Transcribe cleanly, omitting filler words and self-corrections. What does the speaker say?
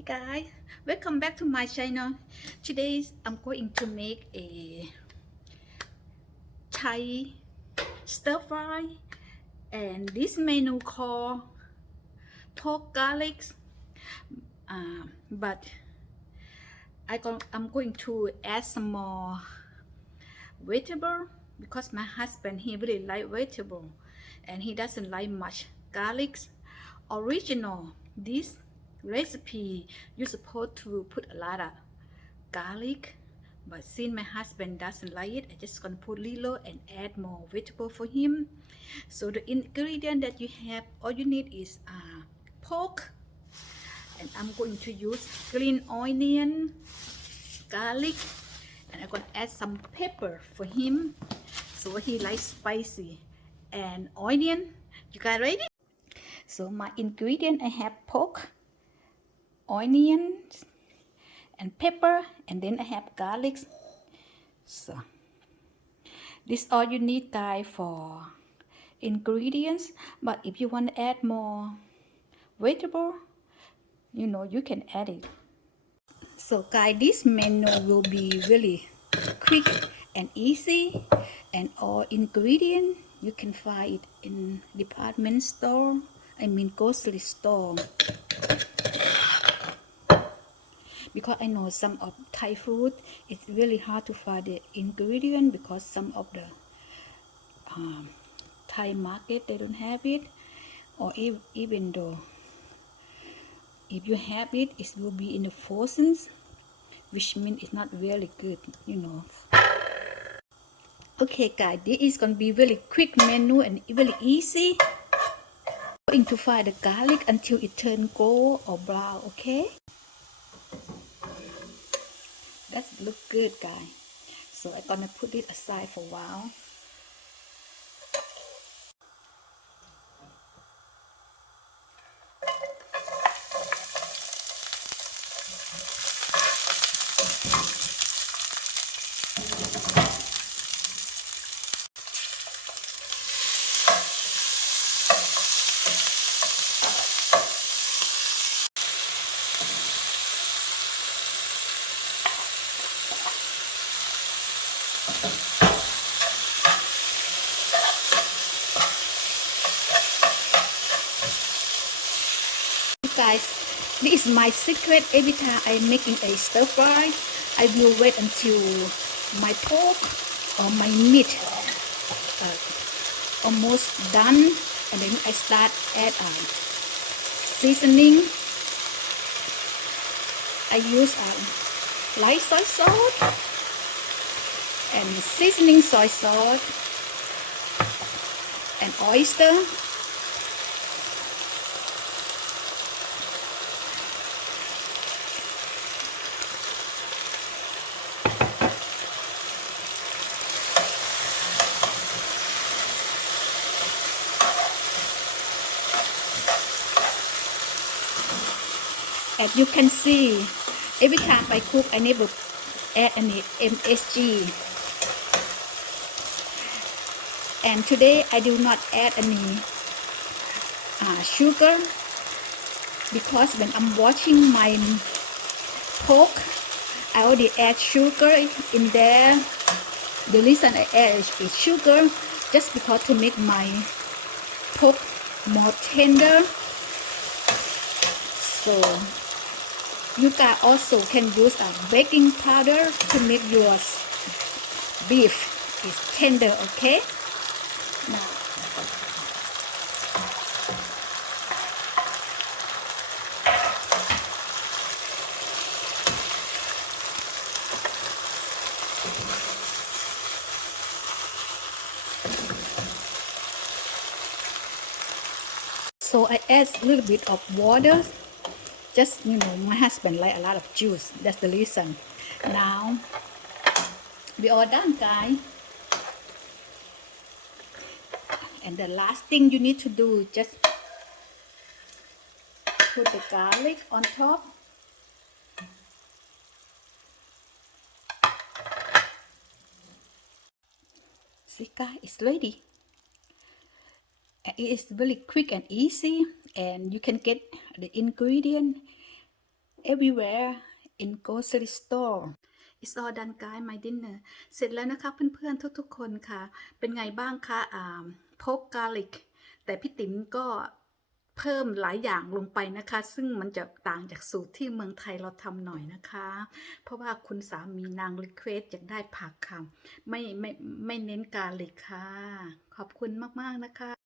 Hi guys, welcome back to my channel. Today I'm going to make a Thai stir fry, and this menu called pork garlic. But I'm going to add some more vegetable because my husband, he really like vegetable and he doesn't like much garlic. Original this recipe you're supposed to put a lot of garlic, but since my husband doesn't like it, I just gonna put little and add more vegetable for him. So the ingredient that you have, all you need is pork, and I'm going to use green onion, garlic, and I'm gonna add some pepper for him, so he likes spicy, and onion. You guys ready? So my ingredient, I have pork, onion, and pepper, and then I have garlic. So this all you need, guys, for ingredients. But if you want to add more vegetable, you can add it. So guys, this menu will be really quick and easy, and all ingredient you can find it in department store, I mean grocery store, because I know some of Thai food it's really hard to find the ingredient because some of the Thai market they don't have it, or even though if you have it, it will be in the frozen, which means it's not really good. Okay guys, this is gonna be really quick menu and really easy. Going to fry the garlic until it turns gold or brown. Okay, that look good, guys. So I'm gonna put it aside for a while. Guys, this is my secret. Every time I'm making a stir fry, I will wait until my pork or my meat almost done, and then I start add seasoning. I use light soy sauce and seasoning soy sauce and oyster. As you can see, every time I cook, I never add any MSG. And today I do not add any sugar, because when I'm washing my pork, I already add sugar in there. The reason I add is sugar, just because to make my pork more tender. So you guys also can use a baking powder to make your beef is tender. Okay, now so I add a little bit of water. Just my husband like a lot of juice, that's the reason. Now we all done, guys, and the last thing you need to do, just put the garlic on top. See guys, it's ready. It is really quick and easy, and you can get the ingredient everywhere in grocery store It's all done guys my dinner เสร็จแล้วนะคะเพื่อนๆทุกๆคนค่ะเป็นไงบ้างคะpork garlic แต่พี่ติ๋มก็เพิ่มหลายอย่างลงไปนะคะซึ่งมันจะต่างจากสูตรที่เมืองไทยเราทำหน่อยนะคะเพราะว่าคุณสามีนางรีเควสอยากได้ผักค่ะไม่เน้นกาลิกค่ะขอบคุณมากๆนะคะ